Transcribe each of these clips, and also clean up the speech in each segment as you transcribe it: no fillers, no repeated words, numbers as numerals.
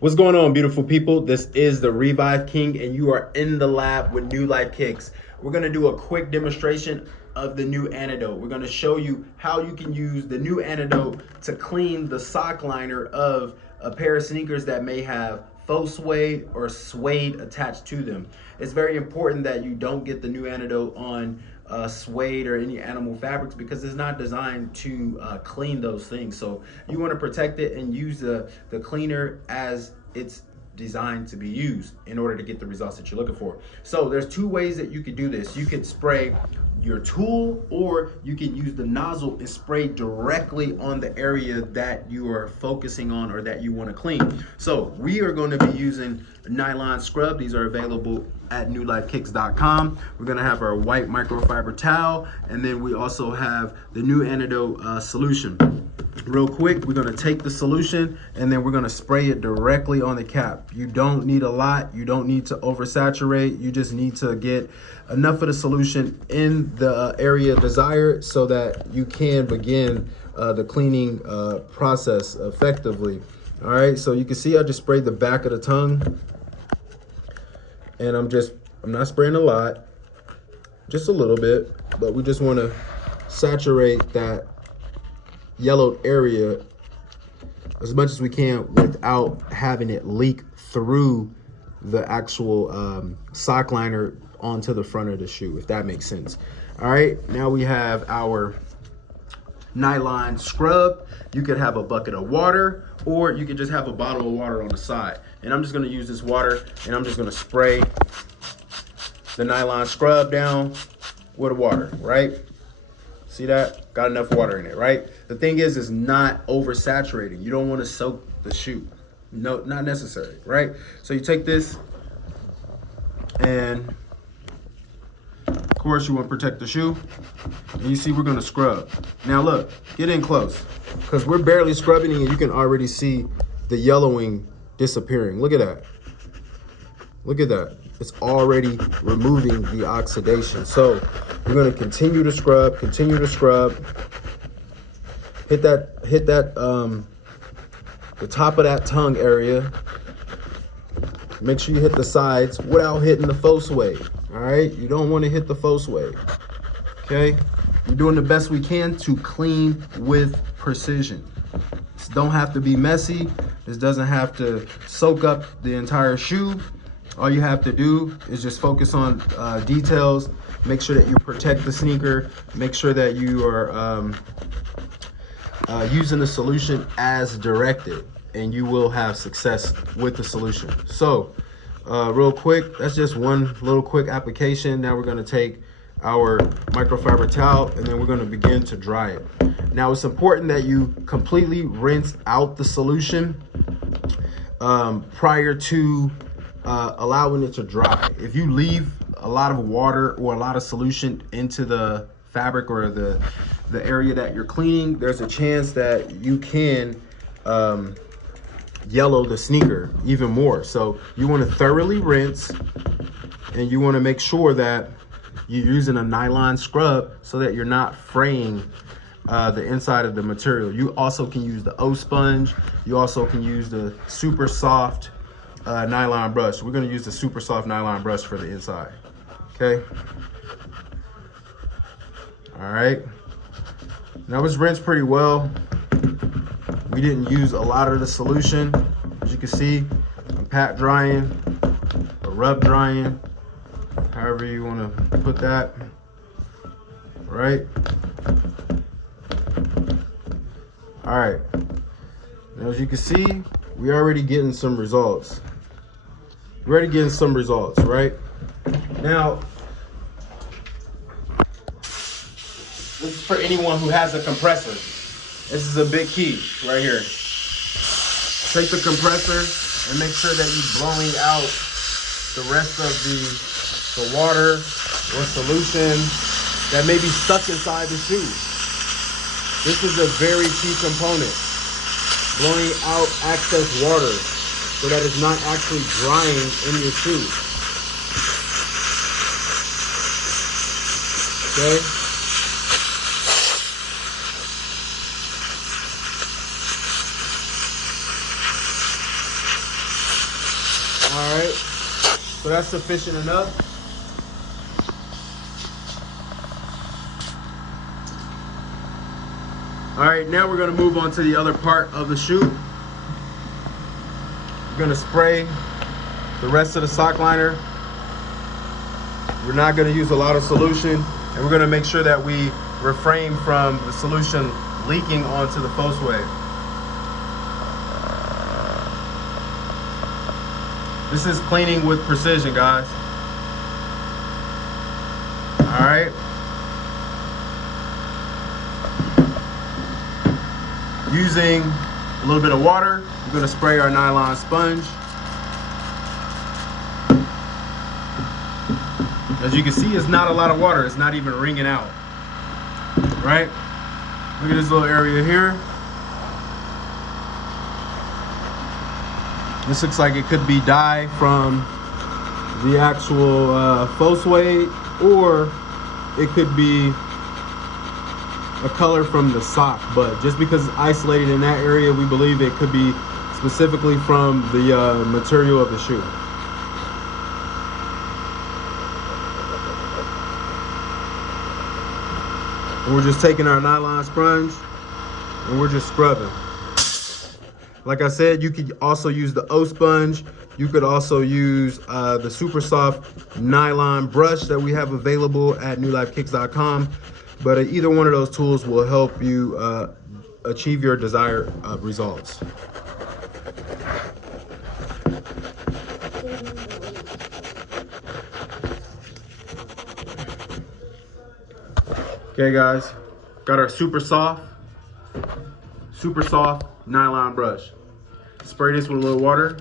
What's going on, beautiful people? This is the Revive King, and you are in the lab with Nulife Kicks. We're going to do a quick demonstration of the NuAntidote. We're going to show you how you can use the NuAntidote to clean the sock liner of a pair of sneakers that may have faux suede or suede attached to them. It's very important that you don't get the NuAntidote on suede or any animal fabrics because it's not designed to clean those things. So you want to protect it and use the cleaner as it's designed to be used in order to get the results that you're looking for. So there's two ways that you could do this. You could spray your tool, or you can use the nozzle and spray directly on the area that you are focusing on or that you want to clean. So we are going to be using nylon scrub. These are available at nulifekicks.com. We're going to have our white microfiber towel, and then we also have the NuAntidote solution. Real quick, we're going to take the solution and then we're going to spray it directly on the cap. You don't need a lot. You don't need to oversaturate. You just need to get enough of the solution in the area desired so that you can begin the cleaning process effectively. All right, so you can see I just sprayed the back of the tongue, and I'm not spraying a lot, just a little bit, but we just want to saturate that yellowed area as much as we can without having it leak through the actual sock liner onto the front of the shoe, if that makes sense. All right, now we have our nylon scrub. You could have a bucket of water, or you could just have a bottle of water on the side. And I'm just gonna use this water and I'm just gonna spray the nylon scrub down with the water, right? See that? Got enough water in it, right? The thing is not oversaturating. You don't want to soak the shoe. No, not necessary, right? So you take this, and of course you want to protect the shoe. And you see we're going to scrub. Now look, get in close, because we're barely scrubbing and you can already see the yellowing disappearing. Look at that. Look at that. It's already removing the oxidation. So we're going to continue to scrub, hit that the top of that tongue area. Make sure you hit the sides without hitting the faux suede. All right, you don't want to hit the faux suede. Okay, we're doing the best we can to clean with precision. This don't have to be messy. This doesn't have to soak up the entire shoe. All you have to do is just focus on details. Make sure that you protect the sneaker. Make sure that you are using the solution as directed, and you will have success with the solution. So real quick, that's just one little quick application. Now we're going to take our microfiber towel and then we're going to begin to dry it. Now it's important that you completely rinse out the solution prior to allowing it to dry. If you leave a lot of water or a lot of solution into the fabric or the area that you're cleaning, there's a chance that you can yellow the sneaker even more. So you want to thoroughly rinse, and you want to make sure that you're using a nylon scrub so that you're not fraying the inside of the material. You also can use the O sponge. You also can use the super soft nylon brush. We're going to use the super soft nylon brush for the inside. Okay. All right. Now it's rinsed pretty well. We didn't use a lot of the solution. As you can see, I'm pat drying or rub drying, however you want to put that. All right. All right. Now, as you can see, we're already getting some results. We're already getting some results, right? Now, this is for anyone who has a compressor. This is a big key right here. Take the compressor and make sure that you're blowing out the rest of the water or solution that may be stuck inside the shoe. This is a very key component. Blowing out excess water so that it's not actually drying in your shoe. Okay? All right, so that's sufficient enough. All right, now we're gonna move on to the other part of the shoe. We're gonna spray the rest of the sock liner. We're not gonna use a lot of solution, and we're gonna make sure that we refrain from the solution leaking onto the fauxway. This is cleaning with precision, guys. All right. Using a little bit of water, we're gonna spray our nylon sponge. As you can see, it's not a lot of water. It's not even wringing out, right? Look at this little area here. This looks like it could be dye from the actual faux suede, or it could be a color from the sock, but just because it's isolated in that area, we believe it could be specifically from the material of the shoe. And we're just taking our nylon sponge and we're just scrubbing. Like I said, you could also use the O sponge. You could also use the super soft nylon brush that we have available at nulifekicks.com. But either one of those tools will help you achieve your desired results. Okay guys, got our super soft nylon brush. Spray this with a little water.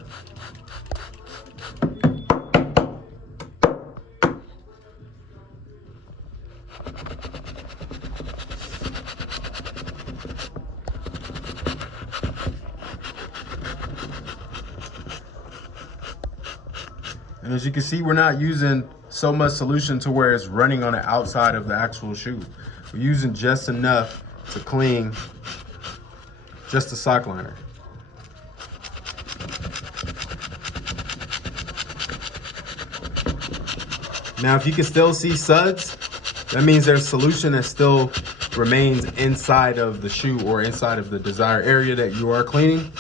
And as you can see, we're not using so much solution to where it's running on the outside of the actual shoe. We're using just enough to clean just the sock liner. Now, if you can still see suds, that means there's solution that still remains inside of the shoe or inside of the desired area that you are cleaning.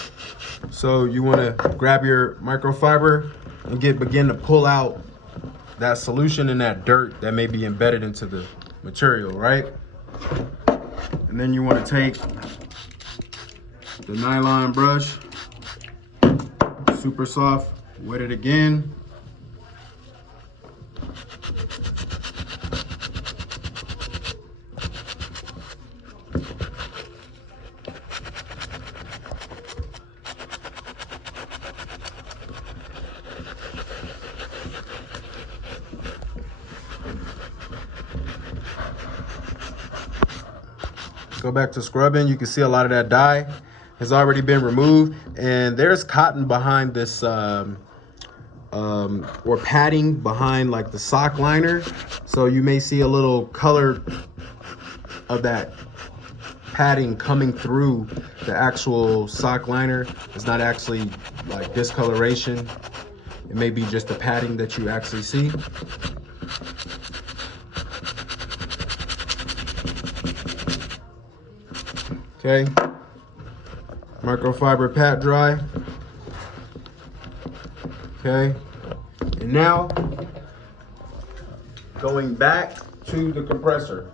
So you want to grab your microfiber and begin to pull out that solution and that dirt that may be embedded into the material, right? And then you want to take the nylon brush, super soft, wet it again. Go back to scrubbing. You can see a lot of that dye has already been removed, and there's cotton behind this or padding behind like the sock liner, so you may see a little color of that padding coming through the actual sock liner. It's not actually like discoloration. It may be just the padding that you actually see. Okay, microfiber pat dry. Okay, and now going back to the compressor.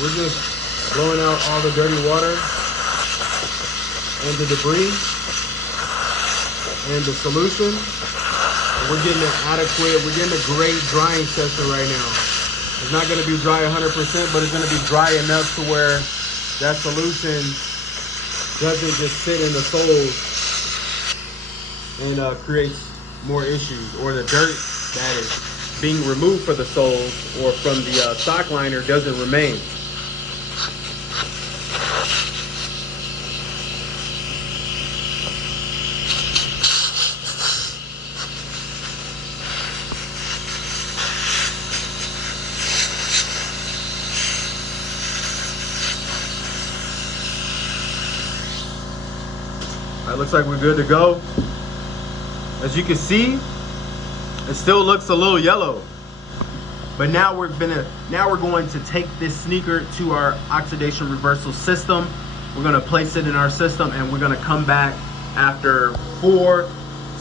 We're just blowing out all the dirty water and the debris and the solution. We're getting an adequate, we're getting a great drying session right now. It's not going to be dry 100%, but it's going to be dry enough to where that solution doesn't just sit in the soles and creates more issues, or the dirt that is being removed for the soles or from the sock liner doesn't remain. right, looks like we're good to go. As you can see, it still looks a little yellow. But now we're going to take this sneaker to our oxidation reversal system. We're gonna place it in our system, and we're gonna come back after 4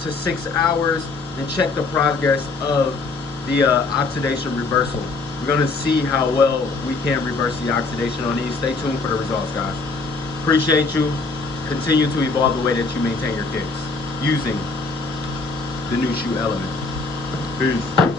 to 6 hours and check the progress of the oxidation reversal. We're gonna see how well we can reverse the oxidation on these. Stay tuned for the results, guys. Appreciate you. Continue to evolve the way that you maintain your kicks using the new shoe element. Peace.